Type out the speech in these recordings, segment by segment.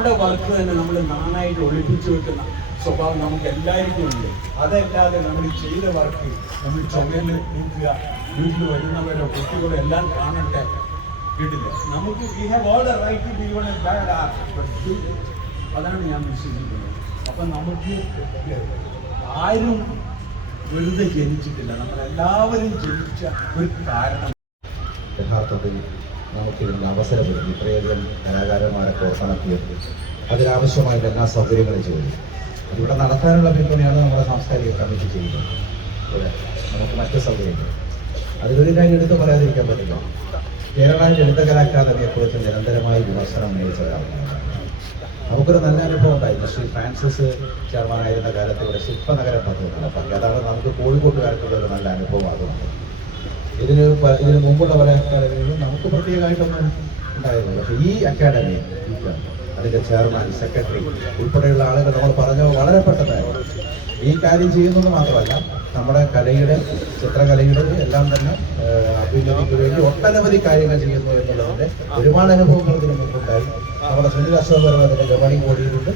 നമ്മുടെ വർക്ക് തന്നെ നമ്മൾ നാണായിട്ട് ഒളിപ്പിച്ചു വെക്കുന്ന സ്വഭാവം നമുക്ക് എല്ലാവർക്കും ഉണ്ട്. അതല്ലാതെ നമ്മൾ ചെയ്ത വർക്ക് നമ്മൾ ചുമൽ നീക്കുക വീട്ടിൽ വരുന്നവരോ കുട്ടികളോ എല്ലാം കാണട്ടെ. കിട്ടില്ല. നമുക്ക് we have all right to be one a bad അതാണ് ഞാൻ വിശ്വസിക്കുന്നത്. അപ്പം നമുക്ക് ആരും വെറുതെ ജനിച്ചിട്ടില്ല. നമ്മളെല്ലാവരും ജനിച്ച ഒരു കാരണം. യഥാർത്ഥത്തിൽ നമുക്കിതിന് അവസരപ്പെടുത്തി ഇത്രയധികം കലാകാരന്മാരെ പ്രോത്സാഹനത്തിയെത്തി അതിനാവശ്യമായിട്ട് എല്ലാ സൗകര്യങ്ങളും ചെയ്തു. ഇവിടെ നടത്താനുള്ള പിന്തുണയാണ് നമ്മുടെ സാംസ്കാരിക കമ്മിറ്റി ചെയ്യുന്നത്. നമുക്ക് മറ്റ് സൗകര്യങ്ങൾ. അതിലൊരു കാര്യം എടുത്ത് പറയാതിരിക്കാൻ പറ്റില്ല. കേരള ലളിതകലാ അക്കാദമിയെക്കുറിച്ച് നിരന്തരമായി വിമർശനം ഉന്നയിച്ചതാണ് നമുക്കൊരു നല്ല അനുഭവം ഉണ്ടായിരുന്നു ശ്രീ ഫ്രാൻസിസ് ചെയർമാനായിരുന്ന കാലത്ത് ഇവിടെ ശില്പനഗരം പദ്ധതി നടപ്പാക്കി അതാണ് നമുക്ക് കോഴിക്കോട്ടുകാർക്കുള്ള ഒരു നല്ല അനുഭവം അനുഭവമാകുന്നത്. ഇതിന് ഇതിന് മുമ്പുള്ള പല അക്കാദമികളും നമുക്ക് പ്രത്യേകമായിട്ടൊന്നും ഉണ്ടായിരുന്നില്ല. പക്ഷേ ഈ അക്കാദമി അതിന്റെ ചെയർമാൻ സെക്രട്ടറി ഉൾപ്പെടെയുള്ള ആളുകൾ നമ്മൾ പറഞ്ഞ വളരെ പെട്ടെന്നായിരുന്നു. ഈ കാര്യം ചെയ്യുന്നത് മാത്രമല്ല നമ്മുടെ കലയുടെ ചിത്രകലയുടെ എല്ലാം തന്നെ അഭ്യുന്നതിക്ക് വേണ്ടി ഒട്ടനവധി കാര്യങ്ങൾ ചെയ്യുന്നു എന്നുള്ളതിന്റെ ഒരുപാട് അനുഭവങ്ങൾ ഇതിനു മുമ്പുണ്ടായി. നമ്മുടെ സുനിൽ അശോകർ അതിന്റെ ഗവേണിംഗ് ബോഡിയിലുണ്ട്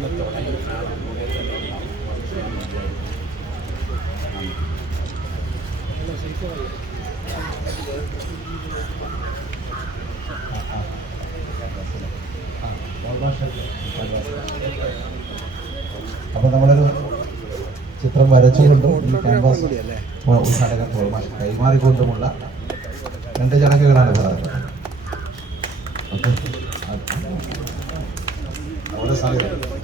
തുടങ്ങി അപ്പൊ നമ്മളൊരു ചിത്രം വരച്ചുകൊണ്ടും ഈ ക്യാൻവാസ് ഉദ്ഘാടകൻ തോൽമാഷ കൈമാറിക്കൊണ്ടുമുള്ള രണ്ട് ചടങ്ങുകളാണ് നടക്കുന്നത് ഓക്കെ നമ്മുടെ സമയം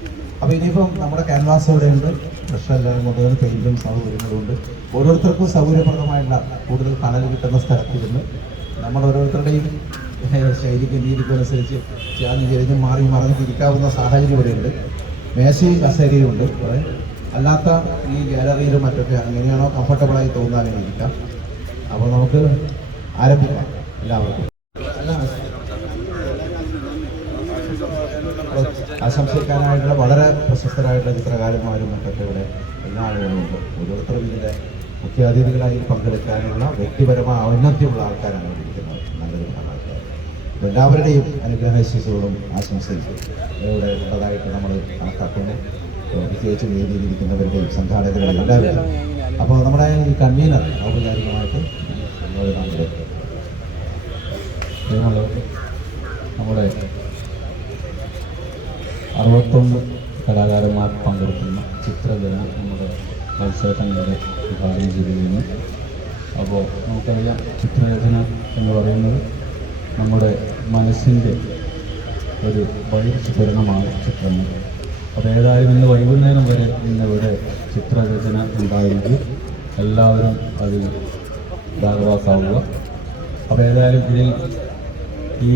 അപ്പൊ ഇനിയിപ്പം നമ്മുടെ ക്യാൻവാസ് ഇവിടെ ഉണ്ട്. ഫ്രഷെല്ലാം കൊണ്ടുവരുന്ന പെയിന്റും സൗകര്യങ്ങളുണ്ട്. ഓരോരുത്തർക്കും സൗകര്യപ്രദമായിട്ടുള്ള കൂടുതൽ തണൽ കിട്ടുന്ന സ്ഥലത്തിരുന്ന് നമ്മൾ ഓരോരുത്തരുടെയും ശൈലിക്ക് നീതിക്കും അനുസരിച്ച് ചാഞ്ഞ് ചെരിഞ്ഞ് മാറി മറിഞ്ഞ് ഇരിക്കാവുന്ന സാഹചര്യം ഇവിടെയുണ്ട് മേശയും കസേരയും ഉണ്ട് കുറെ അല്ലാത്ത ഈ ഗാലറിയിലും മറ്റൊക്കെ എങ്ങനെയാണോ കംഫർട്ടബിളായി അങ്ങനെ ഇരിക്കാം. അപ്പോൾ നമുക്ക് ആരംഭിക്കാം. എല്ലാവർക്കും അല്ല ആശംസിക്കാനായിട്ടുള്ള വളരെ പ്രശസ്തരായിട്ടുള്ള ചിത്രകാരന്മാരും മറ്റൊക്കെ ഇവിടെ എല്ലാ ആളുകളും ഉണ്ട്. ഓരോരുത്തരും ഇതിന്റെ മുഖ്യാതിഥികളായി പങ്കെടുക്കാനുള്ള വ്യക്തിപരമായ ഔന്നത്യമുള്ള ആൾക്കാരാണ് ഇരിക്കുന്നത്. നല്ലൊരു അപ്പോൾ എല്ലാവരുടെയും അനുഗ്രഹശിസുകളും ആശംസയും ഇവിടെ ഉള്ളതായിട്ട് നമ്മൾ കണക്കാക്കുന്നു. പ്രത്യേകിച്ച് വേദിയിലിരിക്കുന്നവരുടെയും സംഘാടകരുടെയും എല്ലാവരും അപ്പോൾ നമ്മുടെ ഈ കൺവീനർ ഔപചാരികമായിട്ട് നമ്മുടെ അറുപത്തൊന്ന് കലാകാരന്മാർ പങ്കെടുക്കുന്ന ചിത്രരചന നമ്മുടെ മത്സരത്തിന്റെ ഉദ്ഘാടനം ചെയ്തിരുന്നു അപ്പോൾ നമുക്കറിയാം ചിത്രരചന എന്ന് പറയുന്നത് നമ്മുടെ മനസ്സിന്റെ ഒരു ബഹിർസ്ഫുരണമാണ് ചിത്രങ്ങൾ അപ്പോൾ ഏതായാലും ഇന്ന് വൈകുന്നേരം വരെ ഇന്നിവിടെ ചിത്രരചന ഉണ്ടായിരിക്കും. എല്ലാവരും അതിൽ ഭാഗവാക്കാവുക. അപ്പോൾ ഏതായാലും ഇതിൽ ഈ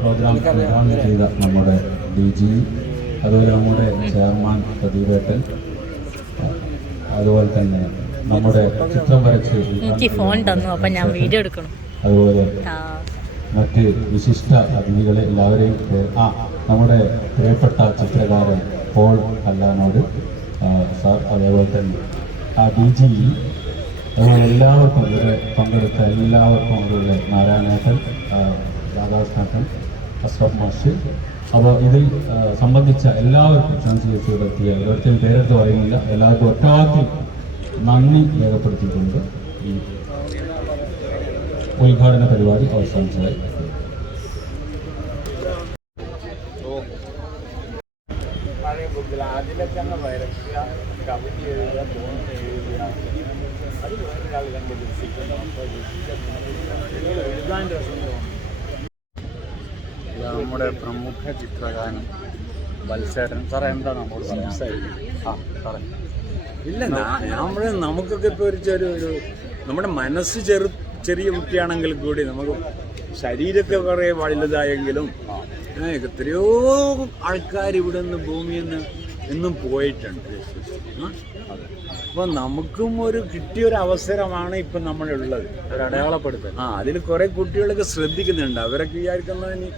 പ്രോഗ്രാം ചെയ്ത നമ്മുടെ ഡി ജി അതുപോലെ നമ്മുടെ ചെയർമാൻ പ്രദീപേട്ടൻ. അതുപോലെ തന്നെ നമ്മുടെ ചിത്രം വരച്ച് എനിക്ക് ഫോൺ തന്നു അപ്പം ഞാൻ വീഡിയോ എടുക്കണം. അതുപോലെ മറ്റ് വിശിഷ്ട അതിഥികളെ എല്ലാവരെയും ആ നമ്മുടെ പ്രിയപ്പെട്ട ചിത്രകാരൻ പോൾ കല്ലാനോട് ആ, സാർ അതേപോലെ തന്നെ. ആ ഡി ജി അതുപോലെ എല്ലാവർക്കും ഇവിടെ പങ്കെടുത്ത എല്ലാവർക്കും അവരുടെ നാരായണേട്ടൻ രാധാകൃഷ്ണേട്ടൻ അഷ്റഫ് മാഷ് അപ്പോൾ ഇതിൽ സംബന്ധിച്ച എല്ലാവർക്കും ക്ഷണിച്ചു പറ്റിയ ഓരോരുത്തരും പേരെടുത്ത് പറയുന്നില്ല എല്ലാവർക്കും ഒറ്റവാക്കിൽ നന്ദി രേഖപ്പെടുത്തിയിട്ടുണ്ട്. ഈ ഉദ്ഘാടന പരിപാടി അവസാനിച്ചതായി. അതിലൊക്കെ വരയ്ക്കുക കവിത എഴുതുക തോന്നി എഴുതുക അത് വേറൊരാൾ കണ്ട് രസിക്കുന്നു അപ്പോൾ എഴുതാൻ രസം നമ്മുടെ പ്രമുഖ ചിത്രകാരൻ മത്സരൻ സാറേ എന്താ നമ്മോട് സംസാരിക്കുന്നത്? ആ സാറേ. ഇല്ല നമ്മുടെ നമുക്കൊക്കെ ഇപ്പോൾ ഒരു ചെറിയ ഒരു നമ്മുടെ മനസ്സ് ചെറു ചെറിയ കുട്ടിയാണെങ്കിൽ കൂടി നമുക്ക് ശരീരമൊക്കെ കുറേ വലുതായെങ്കിലും എത്രയോ ആൾക്കാർ ഇവിടെ നിന്ന് ഭൂമിയിൽ നിന്ന് എന്നും പോയിട്ടുണ്ട്. അപ്പോൾ നമുക്കും ഒരു കിട്ടിയൊരു അവസരമാണ് ഇപ്പം നമ്മളുള്ളത്. ഒരു അടയാളപ്പെടുത്തൽ ആ അതിൽ കുറേ കുട്ടികളൊക്കെ ശ്രദ്ധിക്കുന്നുണ്ട്. അവരൊക്കെ വിചാരിക്കുന്നതിന്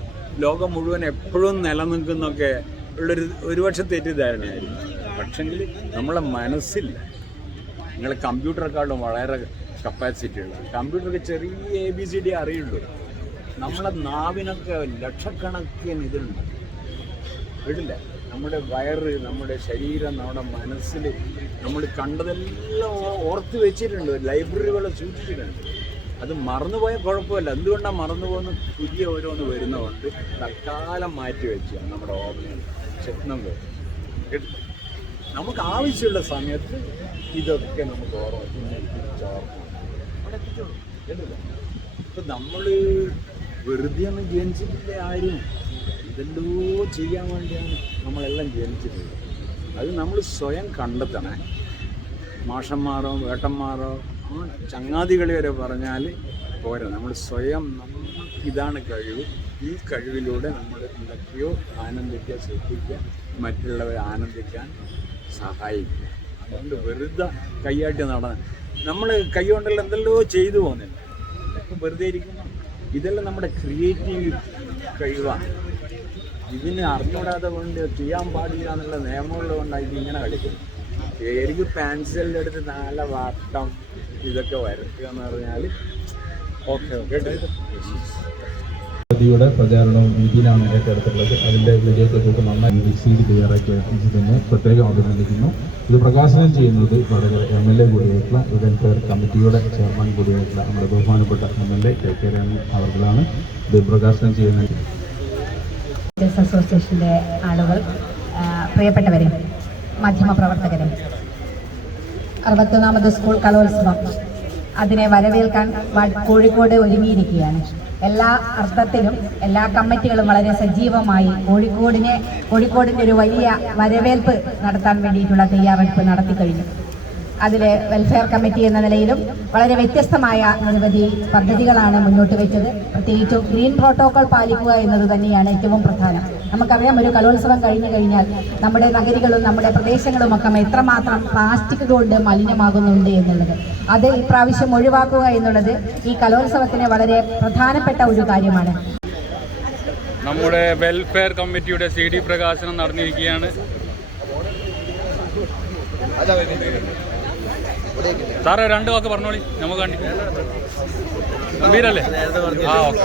ലോകം മുഴുവൻ എപ്പോഴും നിലനിൽക്കുന്നൊക്കെ ഉള്ളൊരു ഒരുപക്ഷെ തെറ്റിദ്ധാരണയായിരുന്നു പക്ഷെങ്കിൽ നമ്മളെ മനസ്സില്ല. നിങ്ങൾ കമ്പ്യൂട്ടറെക്കാളും വളരെ കപ്പാസിറ്റി ഉള്ള. കമ്പ്യൂട്ടർക്ക് ചെറിയ എ ബി സി ഡി അറിയുള്ളൂ. നമ്മളെ നാവിനൊക്കെ ലക്ഷക്കണക്കിന് ഇതുണ്ട്. വീടില്ല നമ്മുടെ വയറ് നമ്മുടെ ശരീരം നമ്മുടെ മനസ്സിൽ നമ്മൾ കണ്ടതെല്ലാം ഓർത്ത് വെച്ചിട്ടുണ്ട്. ലൈബ്രറികളെ സൂക്ഷിച്ചിട്ടുണ്ട്. അത് മറന്നുപോയ കുഴപ്പമില്ല. എന്തുകൊണ്ടാണ് മറന്നു പോകുന്ന പുതിയ ഓരോന്ന് വരുന്നതുകൊണ്ട് തൽക്കാലം മാറ്റി വെച്ചാണ് നമ്മുടെ ഓർമ്മയിൽ സ്വപ്നം വരും? നമുക്ക് ആവശ്യമുള്ള സമയത്ത് ഇതൊക്കെ നമുക്ക് ഓർമ്മ നമ്മൾ വെറുതെ ഒന്നും ജനിച്ചിട്ടില്ല ആരും. ഇതെല്ലോ ചെയ്യാൻ വേണ്ടിയാണ് നമ്മളെല്ലാം ജനിച്ചിട്ടുള്ളത്. അത് നമ്മൾ സ്വയം കണ്ടെത്തണേ. മാഷന്മാരോ വേട്ടന്മാരോ ആ വരെ പറഞ്ഞാൽ പോരാ. നമ്മൾ സ്വയം നമുക്ക് ഇതാണ് കഴിവ്. ഈ കഴിവിലൂടെ നമ്മൾ എന്തൊക്കെയോ ആനന്ദിക്കുക ശ്രദ്ധിക്കുക മറ്റുള്ളവരെ ആനന്ദിക്കാൻ സഹായിക്കുക. അതുകൊണ്ട് വെറുതെ കൈയാട്ടി നടന്ന്. നമ്മൾ കൈ കൊണ്ടെല്ലാം എന്തെല്ലോ ചെയ്തു പോകുന്നില്ല. ഇതൊക്കെ വെറുതെ ഇരിക്കുന്നു. ഇതെല്ലാം നമ്മുടെ ക്രിയേറ്റീവ് കഴിവാണ്. ഇതിന് അറിഞ്ഞൂടാതെ കൊണ്ട് ചെയ്യാൻ പാടില്ല എന്നുള്ള നിയമമുള്ളത് ഇങ്ങനെ കളിക്കുന്നത്. എനിക്ക് പെൻസിലിന്റെ അടുത്ത് നല്ല വട്ടം ഇതൊക്കെ വരയ്ക്കുക എന്ന് പറഞ്ഞാൽ ഓക്കെ. ഓക്കെ പദ്ധതിയുടെ പ്രചാരണവും രീതിയിലാണ് ഏറ്റെടുത്തിട്ടുള്ളത് അതിന്റെ വിജയത്തെക്കുറിച്ച് നന്നായി വികസിച്ച് തയ്യാറാക്കിയ ഇതിനെ പ്രത്യേകം അഭിനന്ദിക്കുന്നു. ഇത് പ്രകാശനം ചെയ്യുന്നത് വളരെ എം എൽ എ കൂടിയായിട്ടുള്ള വെൽഫെയർ കമ്മിറ്റിയുടെ ചെയർമാൻ കൂടിയായിട്ടുള്ള നമ്മുടെ ബഹുമാനപ്പെട്ട M L A K K Raman അവർകളാണ് ഇത് പ്രകാശനം ചെയ്യുന്നത്. അസോസിയേഷന്റെ ആളുകൾ പ്രിയപ്പെട്ടവരും പ്രിയപ്പെട്ടവരെ മാധ്യമപ്രവർത്തകരെ അറുപത്തൊന്നാമത് സ്കൂൾ കലോത്സവം. അതിനെ വരവേൽക്കാൻ കോഴിക്കോട് ഒരുങ്ങിയിരിക്കുകയാണ്. എല്ലാ അർത്ഥത്തിലും എല്ലാ കമ്മിറ്റികളും വളരെ സജീവമായി കോഴിക്കോടിനെ കോഴിക്കോടിന്റെ ഒരു വലിയ വരവേൽപ്പ് നടത്താൻ വേണ്ടിയിട്ടുള്ള തയ്യാറെടുപ്പ് നടത്തി കഴിഞ്ഞു. അതിൽ വെൽഫെയർ കമ്മിറ്റി എന്ന നിലയിലും വളരെ വ്യത്യസ്തമായ നിരവധി പദ്ധതികളാണ് മുന്നോട്ട് വെച്ചത്. പ്രത്യേകിച്ചും ഗ്രീൻ പ്രോട്ടോകോൾ പാലിക്കുക എന്നത് തന്നെയാണ് ഏറ്റവും പ്രധാനം. നമുക്കറിയാം ഒരു കലോത്സവം കഴിഞ്ഞു കഴിഞ്ഞാൽ നമ്മുടെ നഗരികളും നമ്മുടെ പ്രദേശങ്ങളും ഒക്കെ എത്രമാത്രം പ്ലാസ്റ്റിക് കൊണ്ട് മലിനമാകുന്നുണ്ട് എന്നുള്ളത്. അത് ഇപ്രാവശ്യം ഒഴിവാക്കുക എന്നുള്ളത് ഈ കലോത്സവത്തിന് വളരെ പ്രധാനപ്പെട്ട ഒരു കാര്യമാണ്. നമ്മുടെ വെൽഫെയർ കമ്മിറ്റിയുടെ സി ഡി പ്രകാശനം നടന്നിരിക്കുകയാണ്. സാറേ രണ്ട് വാക്ക് പറഞ്ഞോളി. നമുക്ക് കണ്ടി ഗംഭീരല്ലേ? ആ ഓക്കെ.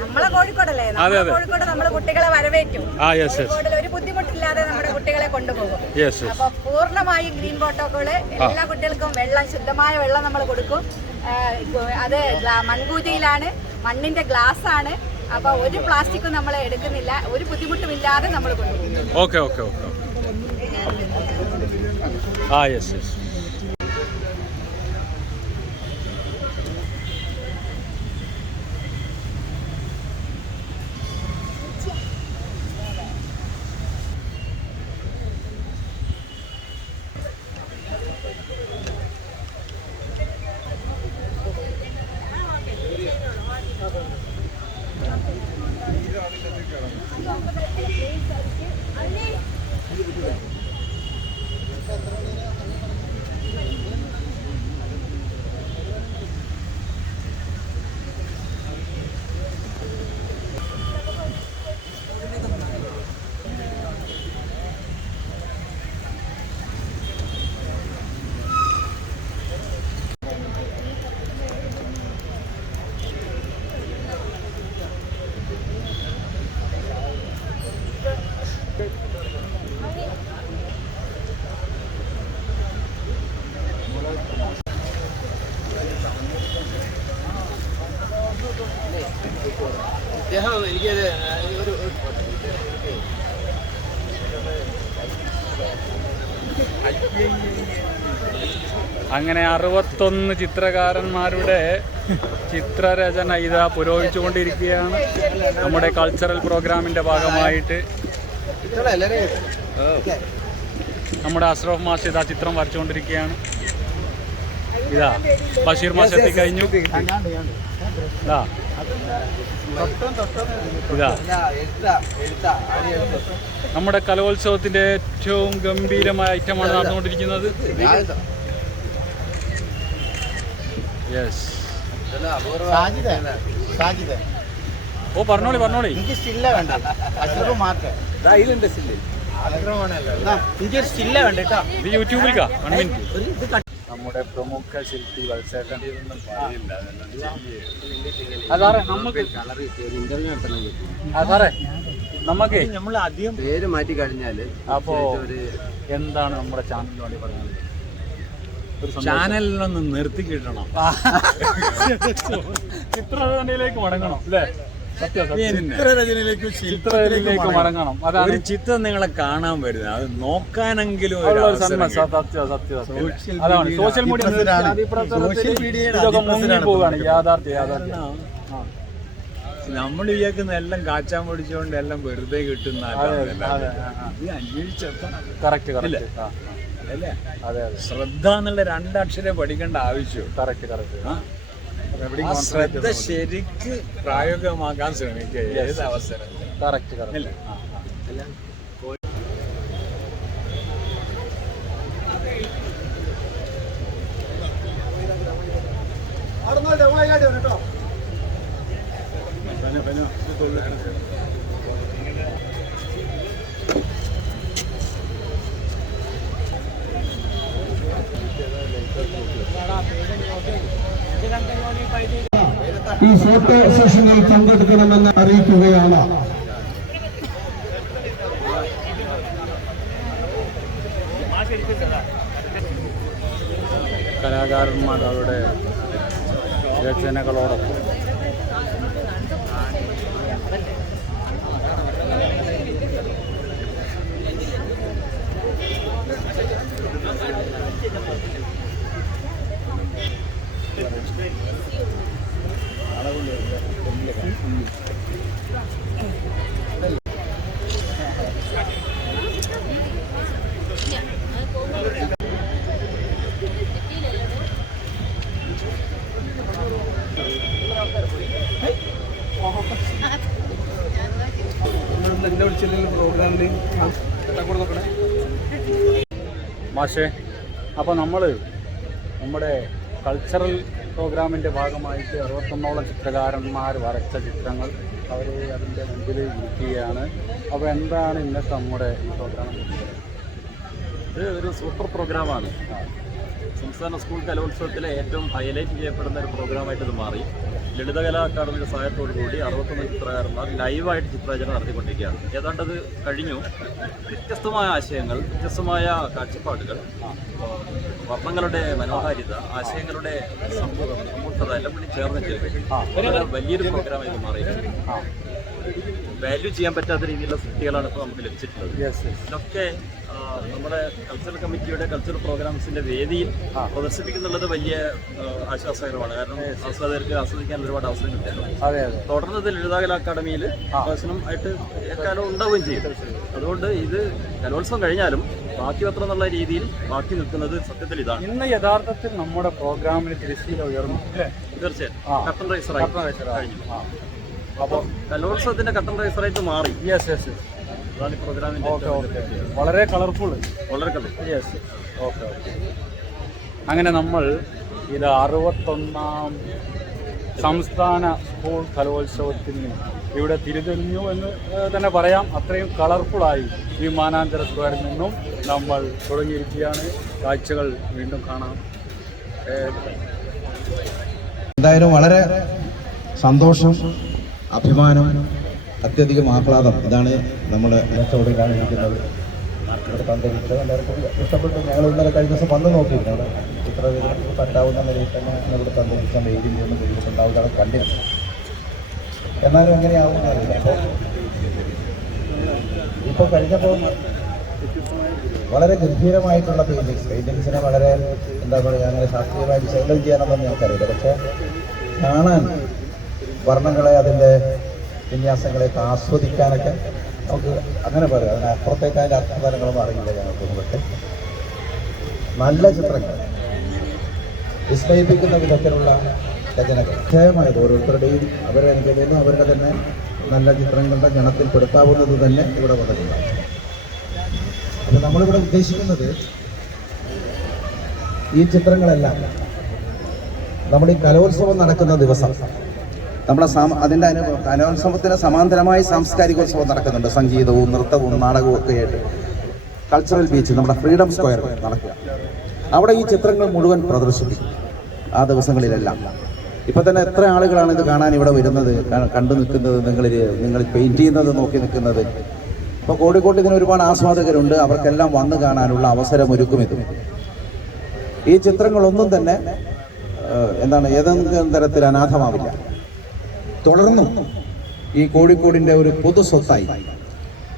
നമ്മളെ കോഴിക്കോടല്ലേ? നമ്മളെ. കോഴിക്കോട് നമ്മളെ കുട്ടികളെ വരവേറ്റു. കോഴിക്കോടിൽ ഒരു ബുദ്ധിമുട്ടില്ലാതെ നമ്മുടെ കുട്ടികളെ കൊണ്ടുപോകും. അപ്പൊ പൂർണമായും ഗ്രീൻ പ്രോട്ടോകോൾ എല്ലാ കുട്ടികൾക്കും വെള്ളം ശുദ്ധമായ വെള്ളം നമ്മൾ കൊടുക്കും. അത് മൺകൂജയിലാണ് മണ്ണിന്റെ ഗ്ലാസ് ആണ് അപ്പൊ ഒരു പ്ലാസ്റ്റിക്കും നമ്മൾ എടുക്കുന്നില്ല. ഒരു ബുദ്ധിമുട്ടുമില്ലാതെ നമ്മൾ കൊണ്ടുപോകും. ഓക്കെ ഓക്കെ ഓക്കെ ആ യെസ് യെസ് അദ്ദേഹം എനിക്ക് ഒരു അങ്ങനെ അറുപത്തൊന്ന് ചിത്രകാരന്മാരുടെ ചിത്രരചന ഇതാ പുരോഗമിച്ചുകൊണ്ടിരിക്കുകയാണ്. നമ്മുടെ കൾച്ചറൽ പ്രോഗ്രാമിന്റെ ഭാഗമായിട്ട്. നമ്മുടെ അഷ്റഫ് മാഷിദ് ഇതാ ചിത്രം വരച്ചുകൊണ്ടിരിക്കുകയാണ്. ഇതാ ബഷീർ മാഷ് എത്തിക്കഴിഞ്ഞു. ഇതാ. ഇതാ. നമ്മുടെ കലോത്സവത്തിന്റെ ഏറ്റവും ഗംഭീരമായ ഐറ്റമാണ് നടന്നുകൊണ്ടിരിക്കുന്നത്. യെസ് ഓ പറഞ്ഞോളി പറഞ്ഞോളി. എനിക്ക് സ്റ്റില്ല വേണ്ട? അഷ്റഫ് മാർക്ക് ഇതിലുണ്ട് സ്റ്റില്ല് എനിക്ക് സ്റ്റില്ല വേണ്ട കേട്ടോ ഇത് യൂട്യൂബിൽ നമ്മുടെ പ്രമുഖ ശില്പി വത്സേട്ടൻ. അതാറെ നമുക്ക് അതാറെ നമുക്ക് നമ്മൾ അധികം പേര് മാറ്റി കഴിഞ്ഞാൽ അപ്പോ എന്താണ് നമ്മുടെ ചാനലിന് വേണ്ടി പറയുന്നത്. ചാനലിനൊന്ന് നിർത്തി കിട്ടണം ചിത്രരചനയിലേക്ക് മടങ്ങണം അല്ലേ? ചിത്രരചനയിലേക്ക് മടങ്ങണം. അതാണ് ഒരു ചിത്രം നിങ്ങളെ കാണാൻ വരുന്നത്. അത് നോക്കാനെങ്കിലും ഒരു ഉള്ള ഒരു സന്മ- കിട്ടും. സത്യം സത്യം സത്യം. സോഷ്യൽ അതാണ്. മീഡിയ സോഷ്യൽ മീഡിയ അതിപ്രസരാണ്. അതിപ്രസരത്തിൽ സോഷ്യൽ മീഡിയയുടെ ഇതൊക്കെ മുങ്ങി അതിപ്രസരാണ് പോവുകയാണ്. യാഥാർത്ഥ്യം യാഥാർത്ഥ്യം. ആ. നമ്മൾ വിചാരിക്കുന്ന എല്ലാം കാച്ചാൻ പൊടിച്ചുകൊണ്ട് എല്ലാം വെറുതെ കിട്ടുന്ന അതെ അതെ അതെ ഇത് അന്വേഷിച്ചെത്തണം കറക്റ്റ് കറക്റ്റ് ആ. അല്ലേ? അതെ അതെ. ശ്രദ്ധ എന്നുള്ള രണ്ടക്ഷരം പഠിക്കേണ്ട ആവശ്യം കറക്റ്റ് കറക്റ്റ് ആ. ശ്രദ്ധ ശരിക്ക് പ്രായോഗികമാക്കാൻ ശ്രമിക്കുക. ഏത് അവസരം കറക്റ്റ് കറക്റ്റ് അല്ലേ? ഈ ഫോട്ടോ സെഷനിൽ പങ്കെടുക്കണമെന്ന് അറിയിക്കുകയാണ്. കലാകാരന്മാർ അവരുടെ രചനകളോടൊപ്പം. മാഷേ അപ്പോൾ നമ്മൾ നമ്മുടെ കൾച്ചറൽ പ്രോഗ്രാമിന്റെ ഭാഗമായിട്ട് അറുപത്തൊന്നോളം ചിത്രകാരന്മാർ വരച്ച ചിത്രങ്ങൾ അവർ അതിന്റെ മുമ്പിൽ ഇരിക്കുകയാണ്. അപ്പോൾ എന്താണ് ഇന്നത്തെ നമ്മുടെ ഈ പ്രോഗ്രാം? ഇത് ഒരു സൂപ്പർ പ്രോഗ്രാമാണ്. സംസ്ഥാന സ്കൂൾ കലോത്സവത്തിലെ ഏറ്റവും ഹൈലൈറ്റ് ചെയ്യപ്പെടുന്ന ഒരു പ്രോഗ്രാമായിട്ട് ഇത് മാറി. ലളിതകലാ അക്കാദമിയുടെ സഹായത്തോടു കൂടി അറുപത്തൊന്ന് ചിത്രകാരന്മാർ ലൈവായിട്ട് ചിത്രരചന നടത്തിക്കൊണ്ടിരിക്കുകയാണ്. അത് കഴിഞ്ഞു. വ്യത്യസ്തമായ ആശയങ്ങൾ വ്യത്യസ്തമായ കാഴ്ചപ്പാടുകൾ വർണങ്ങളുടെ മനോഹാരിത ആശയങ്ങളുടെ സമ്പൂർണ സമ്പൂർണത എല്ലാം കൂടി ചേർന്ന് ചേർന്ന് വലിയൊരു പ്രോഗ്രാമായി ഇത് മാറിയിട്ടുണ്ട്. വാല്യൂ ചെയ്യാൻ പറ്റാത്ത രീതിയിലുള്ള സൃഷ്ടികളാണ് ഇപ്പോൾ നമുക്ക് ലഭിച്ചിട്ടുള്ളത്. ഇതൊക്കെ നമ്മുടെ കൾച്ചറൽ കമ്മിറ്റിയുടെ കൾച്ചറൽ പ്രോഗ്രാംസിന്റെ വേദിയിൽ പ്രദർശിപ്പിക്കുന്നുള്ളത് വലിയ ആശ്വാസകരമാണ്. കാരണം ആസ്വാദകർക്ക് ആസ്വദിക്കാൻ ഒരുപാട് അവസരം അതെ തുടർന്ന് ഇത് ലളിതാകല അക്കാദമിയിൽ പ്രദർശനം ആയിട്ട് എക്കാലം ഉണ്ടാവുകയും ചെയ്യും. അതുകൊണ്ട് ഇത് കലോത്സവം കഴിഞ്ഞാലും ബാക്കി പത്രം എന്നുള്ള രീതിയിൽ ബാക്കി നിൽക്കുന്നത് സത്യത്തിൽ ഇതാണ്. ഇന്ന് യഥാർത്ഥത്തിൽ നമ്മുടെ പ്രോഗ്രാമിന് തിരശ്ശീല ഉയർന്നു. തീർച്ചയായും. കട്ടൻ. കഴിഞ്ഞു. കലോത്സവത്തിന്റെ കട്ടൻ റൈസറായിട്ട് മാറി. യെസ് യെസ് അതാണ് പ്രോഗ്രാമിന്റെ ഓക്കെ ഓക്കെ വളരെ കളർഫുൾ വളരെ യെസ് ഓക്കെ ഓക്കെ അങ്ങനെ നമ്മൾ ഇത് അറുപത്തൊന്നാം സംസ്ഥാന സ്കൂൾ കലോത്സവത്തിന് ഇവിടെ തിരിതെളിഞ്ഞു എന്ന് തന്നെ പറയാം. അത്രയും കളർഫുള്ളായി മാനാന്തര സ്ക്വയറിൽ നിന്നും നമ്മൾ തുടങ്ങിയിരിക്കുകയാണ്. കാഴ്ചകൾ വീണ്ടും കാണാം. എന്തായാലും വളരെ സന്തോഷം. അഭിമാനം അത്യധികം ആഹ്ലാദം. ഇതാണ് നമ്മുടെ മെച്ചോടെ കാണിക്കുന്നത് എല്ലാവർക്കും ഇഷ്ടപ്പെട്ടു. ഞങ്ങൾ ഇന്നലെ കഴിഞ്ഞ ദിവസം വന്ന് നോക്കിയിരുന്നു അവിടെ ഇത്ര പറ്റാവുന്ന നിലയിൽ തന്നെ ഇവിടെ തന്നിരിക്കാൻ വെയിലും ഒന്നും ബുദ്ധിമുട്ടുണ്ടാവുക കണ്ടിരുന്നു എന്നാലും എങ്ങനെയാവും ഇപ്പൊ അപ്പോൾ ഇപ്പോൾ കഴിഞ്ഞപ്പോൾ വളരെ ഗംഭീരമായിട്ടുള്ള പെയിന്റിങ്സ് പെയിന്റിങ്സിനെ വളരെ എന്താ പറയുക അങ്ങനെ ശാസ്ത്രീയമായി വിശകലനം ചെയ്യാനൊന്നും ഞങ്ങൾക്കറിയില്ല. പക്ഷെ കാണാൻ വർണങ്ങളെ അതിന്റെ വിന്യാസങ്ങളെയൊക്കെ ആസ്വദിക്കാനൊക്കെ നമുക്ക് അങ്ങനെ പറയാം. അതിനപ്പുറത്തേക്ക് അതിന്റെ അർത്ഥതലങ്ങളൊന്നും അറിയില്ല ഞങ്ങൾക്ക് പക്ഷേ നല്ല ചിത്രങ്ങൾ വിസ്മയിപ്പിക്കുന്ന വിധത്തിലുള്ള രചനകൾ. നിശ്ചയമായത് ഓരോരുത്തരുടെയും അവരെ തോന്നുന്നു അവരുടെ തന്നെ നല്ല ചിത്രങ്ങളുടെ ഗണത്തിൽപ്പെടുത്താവുന്നത് തന്നെ ഇവിടെ വന്നിട്ടുണ്ട്. അപ്പോൾ നമ്മളിവിടെ ഉദ്ദേശിക്കുന്നത് ഈ ചിത്രങ്ങളെല്ലാം നമ്മുടെ ഈ കലോത്സവം നടക്കുന്ന ദിവസം നമ്മളെ സാ അതിന്റെ അനു കലോത്സവത്തിന് സമാന്തരമായി സാംസ്കാരികോത്സവം നടക്കുന്നുണ്ട്. സംഗീതവും നൃത്തവും നാടകവും ഒക്കെ ആയിട്ട്. കൾച്ചറൽ ബീച്ച് നമ്മുടെ ഫ്രീഡം സ്ക്വയർ നടക്കുക. അവിടെ ഈ ചിത്രങ്ങൾ മുഴുവൻ പ്രദർശിപ്പിക്കും. ആ ദിവസങ്ങളിലെല്ലാം. ഇപ്പം തന്നെ എത്ര ആളുകളാണ് ഇത് കാണാൻ ഇവിടെ വരുന്നത് കണ്ടു നിൽക്കുന്നത് നിങ്ങൾ നിങ്ങൾ പെയിന്റ് ചെയ്യുന്നത് നോക്കി നിൽക്കുന്നത്. ഇപ്പോൾ കോഴിക്കോട്ട് ഇതിന് ഒരുപാട് ആസ്വാദകരുണ്ട് അവർക്കെല്ലാം വന്നു കാണാനുള്ള അവസരം ഒരുക്കും ഇത്. ഈ ചിത്രങ്ങളൊന്നും തന്നെ എന്താണ് ഏതെങ്കിലും തരത്തിൽ അനാഥമാവില്ല. തുടർന്നും ഈ കോഴിക്കോടിന്റെ ഒരു പൊതു സ്വത്തായി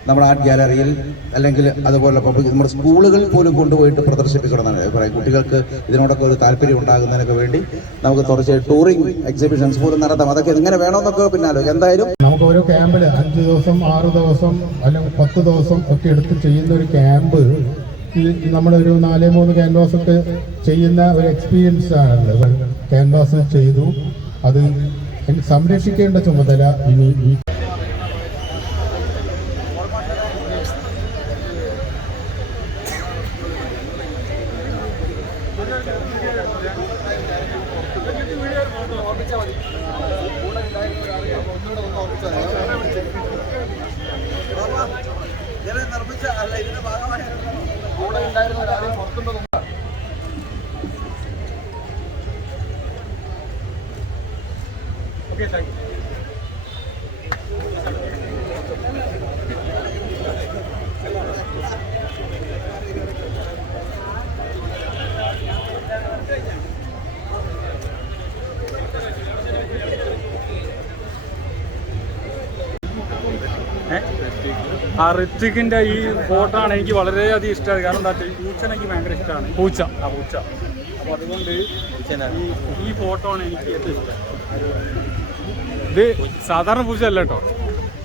നമ്മുടെ ആർട്ട് ഗാലറിയിൽ അല്ലെങ്കിൽ അതുപോലെ പബ്ലിക് നമ്മുടെ സ്കൂളുകളിൽ പോലും കൊണ്ടുപോയിട്ട് പ്രദർശിപ്പിക്കണമെന്നാണ് അഭിപ്രായം കുട്ടികൾക്ക് ഇതിനോടൊക്കെ ഒരു താല്പര്യം ഉണ്ടാകുന്നതിനൊക്കെ വേണ്ടി നമുക്ക് തുടർച്ചയായി ടൂറിംഗ് എക്സിബിഷൻസ് പോലും നടത്താം. അതൊക്കെ എങ്ങനെ വേണമെന്നൊക്കെ പിന്നാലോ എന്തായാലും നമുക്ക് ഓരോ ക്യാമ്പിൽ അഞ്ച് ദിവസം ആറ് ദിവസം അല്ലെങ്കിൽ പത്ത് ദിവസം ഒക്കെ എടുത്ത് ചെയ്യുന്ന ഒരു ക്യാമ്പ് നമ്മളൊരു നാല് മൂന്ന് ക്യാൻവാസ് ഒക്കെ ചെയ്യുന്ന ഒരു എക്സ്പീരിയൻസ് ആണല്ലോ ക്യാൻവാസ് ചെയ്തു. അത് സംരക്ഷിക്കേണ്ട ചുമതല ഇനി ഈ ആ ഋത്വിക്കിന്റെ ഈ ഫോട്ടോ ആണ് എനിക്ക് വളരെയധികം ഇഷ്ടമായത്. കാരണം എന്താ വെച്ചാൽ പൂച്ചനെ എനിക്ക് ഭയങ്കര ഇഷ്ടമാണ്. പൂച്ച. ആ പൂച്ച. അപ്പൊ അതുകൊണ്ട് ഈ ഈ ഫോട്ടോ ആണ് എനിക്ക് ഏറ്റവും ഇഷ്ടം. ഇത് സാധാരണ പൂച്ച അല്ല കേട്ടോ.